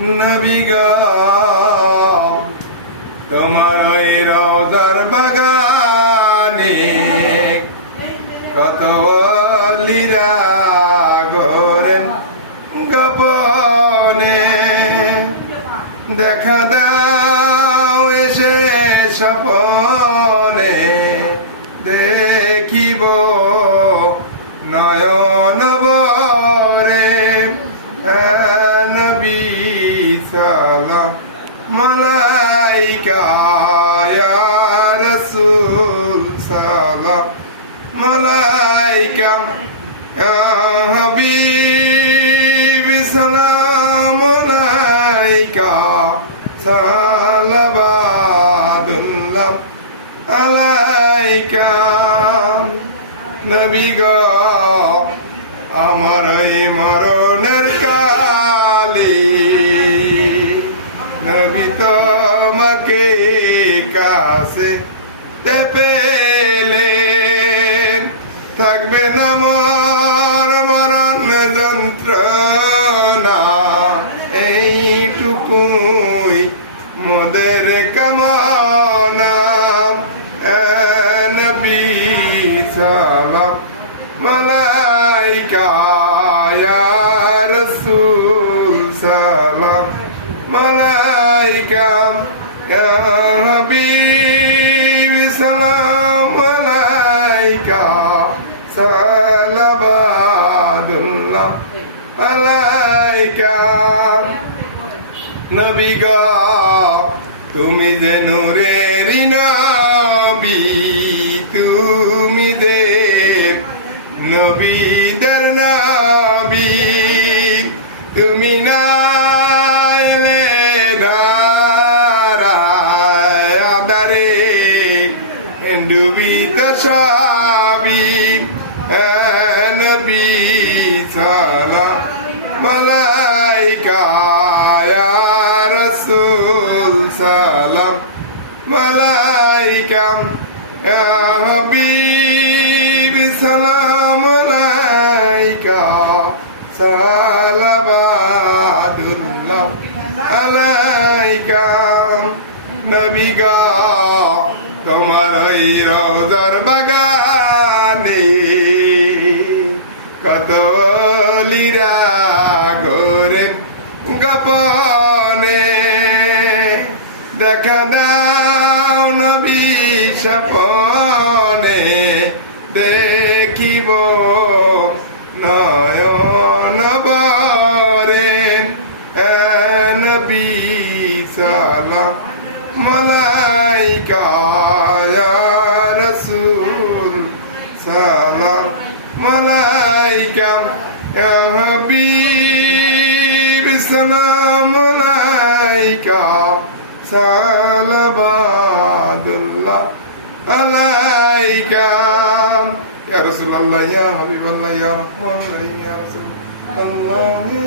নবী গো তোমার ওই রওজার বাগানে কত ওলিরা ঘোরেন গোপনে, দেখা দাও এসে স্বপনে, দেখিব নয়ন ভরে। নবী সালাম আলাইকা ইয়া রাসূল সালাম আলাইকা ইয়া হাবিব সালাম আলাইকা সালাবাতুল্লাহ আলাইকা। নবী গো আমার এই মরণের কালে নবী তোমাকে কাছে পেলে থাকবে না মোর মরণ যন্ত্রণা, এইটুকুই মোদের কামনা। নবী সালাম আলাইকা ইয়া রাসূল সালাম আলাইকা ইয়া হাবিব সালাম আলাইকা সালাবাতুল্লাহ আলাইকা। নবী গো তুমি যে নূরেরি নবী, তুমি দেব নবীদের নবী, তুমি না এলে ধারায় আধারে ডুবিত সবই। নবী সালাম আলাইকা ইয়া রাসূল সালাম আলাইকা ইয়া হাবিব সালাম আলাইকা সালাবাতুল্লাহ আলাইকা। নবী গো তোমার ওই রওজার বাগানে কত ওলিরা ঘোরেন গোপনে, দেখা দাও নবী স্বপনে, দেখিব নয়ন ভরে। নবী সালাম আলাইকা ইয়া রাসূল সালাম আলাইকা ইয়া হাবিব সালাম আলাইকা সালাবাতুল্লাহ আলাইকা। ইয়া রাসূলুল্লাহ ইয়া হাবিবাল্লাহ ইয়া রাহমাতুল্লাহ ইয়া রাসূলুল্লাহ।